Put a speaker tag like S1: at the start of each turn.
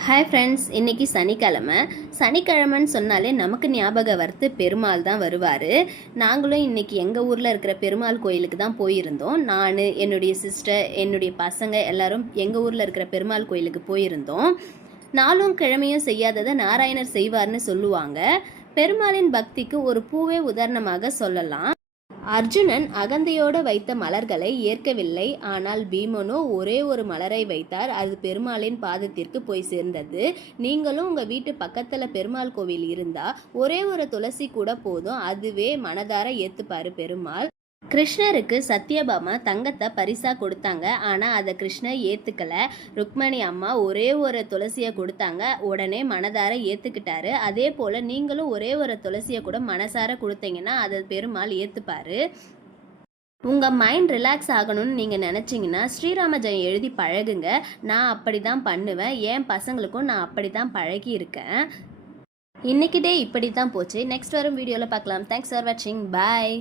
S1: Hi friends இன்றைக்கி சனிக்கிழமை. சனிக்கிழமைன்னு சொன்னாலே நமக்கு ஞாபகம் வரத்து பெருமாள் தான் வருவார். நாங்களும் இன்னைக்கு எங்கள் ஊரில் இருக்கிற பெருமாள் கோயிலுக்கு தான் போயிருந்தோம். நான் என்னுடைய சிஸ்டர் என்னுடைய பசங்க எல்லாரும் எங்கள் ஊரில் இருக்கிற பெருமாள் கோயிலுக்கு போயிருந்தோம். நாளும் கிழமையும் செய்யாததை நாராயணர் செய்வார்னு சொல்லுவாங்க. பெருமாளின் பக்திக்கு ஒரு பூவே உதாரணமாக சொல்லலாம். அர்ஜுனன் அகந்தையோடு வைத்த மலர்களை ஏற்கவில்லை. ஆனால் பீமனோ ஒரே ஒரு மலரை வைத்தார். அது பெருமாளின் பாதத்திற்கு போய் சேர்ந்தது. நீங்களும் உங்கள் வீட்டு பக்கத்தில் பெருமாள் கோவில் இருந்தால் ஒரே ஒரு துளசி கூட போதும். அதுவே மனதார ஏற்றுப்பார் பெருமாள். கிருஷ்ணருக்கு சத்யபாமா தங்கத்தை பரிசாக கொடுத்தாங்க. ஆனால் அதை கிருஷ்ணர் ஏற்றுக்கல ருக்மணி அம்மா ஒரே ஒரு துளசியை கொடுத்தாங்க. உடனே மனதார ஏற்றுக்கிட்டாரு அதே போல் நீங்களும் ஒரே ஒரு துளசியை கூட மனசார கொடுத்தீங்கன்னா அதை பெருமாள் ஏற்றுப்பாரு உங்கள் மைண்ட் ரிலாக்ஸ் ஆகணும்னு நீங்கள் நினச்சிங்கன்னா ஸ்ரீராம ஜெயம் எழுதி பழகுங்க. நான் அப்படி தான் பண்ணுவேன். என் பசங்களுக்கும் நான் அப்படி தான் பழகி இருக்கேன் இன்னைக்கு டே இப்படி தான் போச்சு. நெக்ஸ்ட் வரும் வீடியோவில் பார்க்கலாம். தேங்க்ஸ் ஃபார் வாட்சிங் பாய்